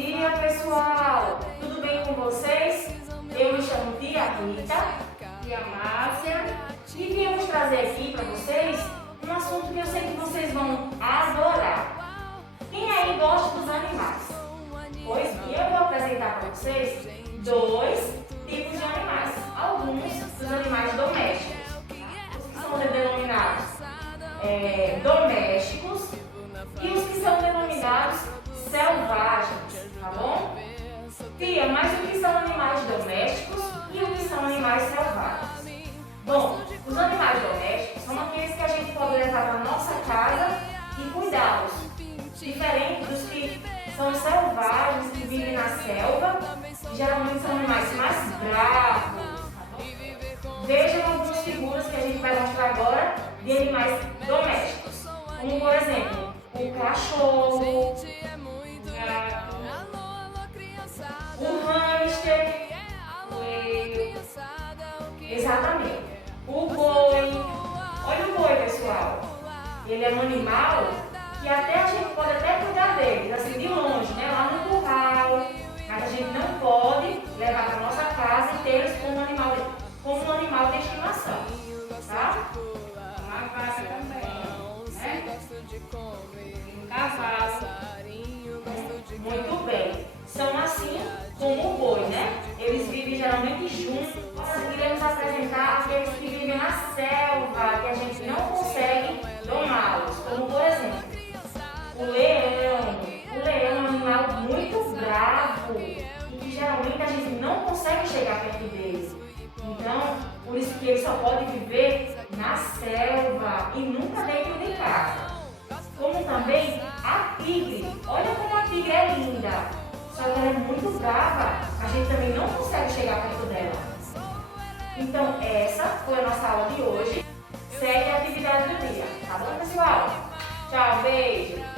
dia, pessoal! Tudo bem com vocês? Eu me chamo Tia Rita E a Márcia. e viemos trazer aqui para vocês um assunto que eu sei que vocês vão adorar. Quem aí gosta dos animais? Pois eu vou apresentar para vocês dois tipos de animais. Alguns dos animais domésticos, os que são denominados domésticos e os que são denominados selvagens, tá bom? Tia, mas o que são animais domésticos e o que são animais selvagens? Bom, os animais domésticos são aqueles que a gente pode levar para nossa casa e cuidá-los, diferente dos que são selvagens, que vivem na selva, que geralmente são animais mais bravos. Vejam algumas figuras que a gente vai mostrar agora de animais domésticos, como por exemplo, o cachorro, o hamster, exatamente, o boi. Olha o boi, pessoal. Ele é um animal que até a gente pode até cuidar dele, assim de longe, né? Lá no curral, mas a gente não pode levar para nossa casa e ter eles como um animal de estimação, tá? Uma vaca também, né? Um cavalo. Muito bem. São assim como o boi, né? Eles vivem geralmente juntos. Nós iremos apresentar aqueles que vivem na selva, que a gente não consegue domá-los, como por exemplo, o leão. O leão é um animal muito bravo e que geralmente a gente não consegue chegar perto dele. Então, por isso que ele só pode viver na selva e nunca dentro de casa. Como também a tigre. Olha como a tigre é linda. Só que ela é muito brava. A gente também não consegue chegar perto dela. Então, essa foi a nossa aula de hoje. Segue a atividade do dia. Tá bom, pessoal? Tchau, beijo!